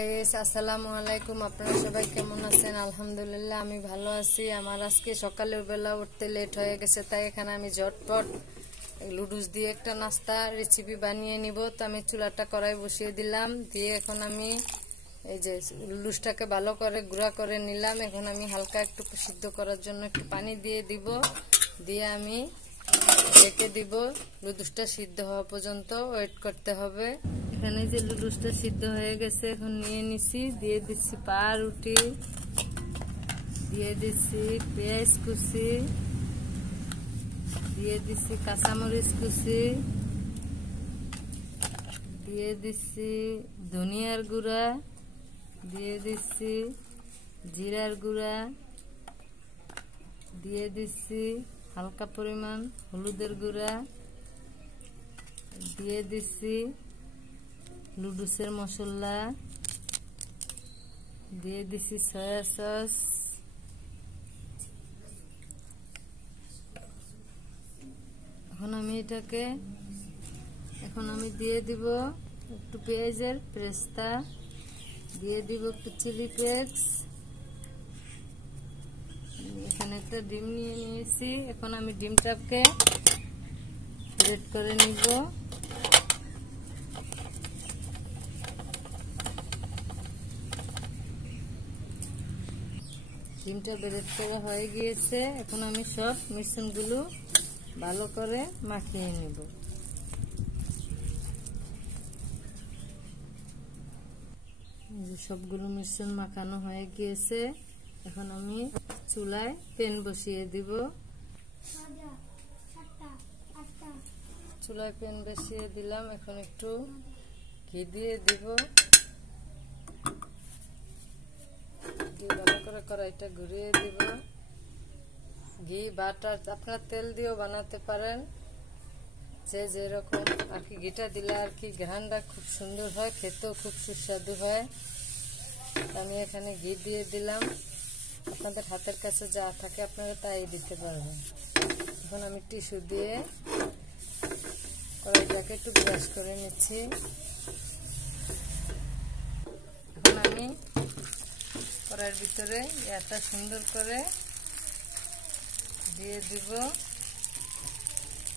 আসসালামু আলাইকুম। আপনারা সবাই কেমন আছেন? আলহামদুলিল্লাহ আমি ভালো আছি। আমার আজকে সকালের বেলা উঠতে লেট হয়ে গেছে, তাই এখানে আমি ঝটপট লুডুস দিয়ে একটা নাস্তা রেসিপি বানিয়ে নিব। তো আমি চুলাটা কড়াই বসিয়ে দিলাম, দিয়ে এখন আমি এই যে লুডুসটাকে ভালো করে গুঁড়া করে নিলাম। এখন আমি হালকা একটু সিদ্ধ করার জন্য একটু পানি দিয়ে দিব, দিয়ে আমি ঢেকে দিব। লুডুসটা সিদ্ধ হওয়া পর্যন্ত ওয়েট করতে হবে। এখানে যে লুডুসটা সিদ্ধ হয়ে গেছে, এখন নিয়ে নিছি, দিয়ে দিচ্ছি পাউরুটি, দিয়ে দিচ্ছি পেঁয়াজ কুচি, দিয়ে দিচ্ছি কাঁচামরিচ কুচি, দিয়ে দিচ্ছি ধনিয়ার গুঁড়া, দিয়ে দিচ্ছি জিরার গুঁড়া, দিয়ে দিচ্ছি হালকা পরিমাণ হলুদের গুঁড়া, দিয়ে দিচ্ছি লুডুসের মশলা, দিয়ে দিচ্ছি সয়া সস, এখন আমি দিয়ে দিব একটু পেঁয়াজের পেস্তা, দিয়ে দিব একটু চিলি ফ্লেক্স, এখানে একটা ডিম নিয়ে নিয়েছি। এখন আমি ডিমটাকে গ্রেট করে নিব। ডিমটা ব্রেড করা হয়ে গিয়েছে, এখন আমি সব মিশ্রণগুলো ভালো করে মাখিয়ে নেব। সবগুলো মিশ্রণ মাখানো হয়ে গিয়েছে, এখন আমি চুলায় প্যান বসিয়ে দিব। চুলায় প্যান বসিয়ে দিলাম, এখন একটু ঘি দিয়ে দিব, ভালো করে কড়াইটা ঘুরিয়ে দিব। ঘি বাটার আপনারা তেল দিয়েও বানাতে পারেন, যে যেরকম আর কি। ঘিটা দিলে আর কি ঘ্রাণটা খুব সুন্দর হয়, খেতেও খুব সুস্বাদু হয়। আমি এখানে ঘি দিয়ে দিলাম, আপনাদের হাতের কাছে যা থাকে আপনারা তাই দিতে পারবেন। এখন আমি টিস্যু দিয়ে কড়াইটাকে একটু ব্রাশ করে নিচ্ছি। এখন আমি কড়াইয়ের ভিতরে এটা সুন্দর করে দিয়ে দিব।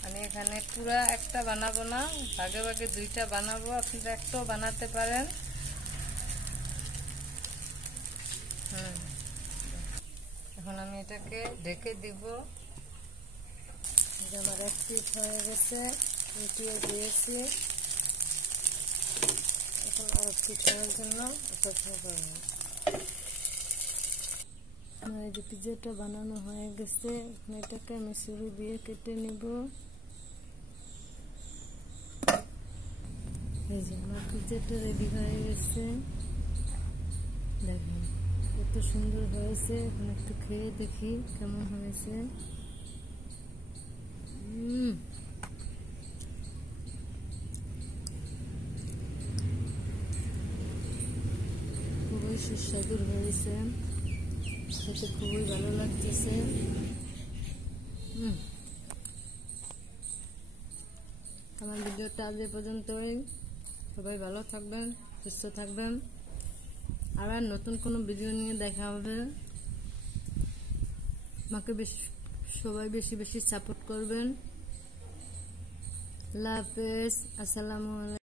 আমি এখানে পুরা একটা বানাবো না, ভাগে ভাগে দুইটা বানাবো, আপনারা একটাও বানাতে পারেন। এখন আমি এটাকে ঢেকে দিব। আমার এক পিঠ হয়ে গেছে, উল্টিয়ে দিয়েছি। এখন আর পিঠ হওয়ার জন্য অপেক্ষা করব। এই যে পিৎজাটা বানানো হয়ে গেছে, এটাকে আমি ছুরি দিয়ে কেটে নিব। এই যে আমার পিৎজাটা রেডি হয়ে গেছে, দেখেন কত সুন্দর হয়েছে। এখন একটু খেয়ে দেখি কেমন হয়েছে। খুবই সুস্বাদু হয়েছে, খেতে খুবই ভালো লাগতেছে। আমার ভিডিওটা আজ এ পর্যন্তই। সবাই ভালো থাকবেন, সুস্থ থাকবেন। আবার নতুন কোনো ভিডিও নিয়ে দেখা হবে। আমাকে সবাই বেশি বেশি সাপোর্ট করবেন। আল্লাহ হাফেজ, আসসালামু আলাইকুম।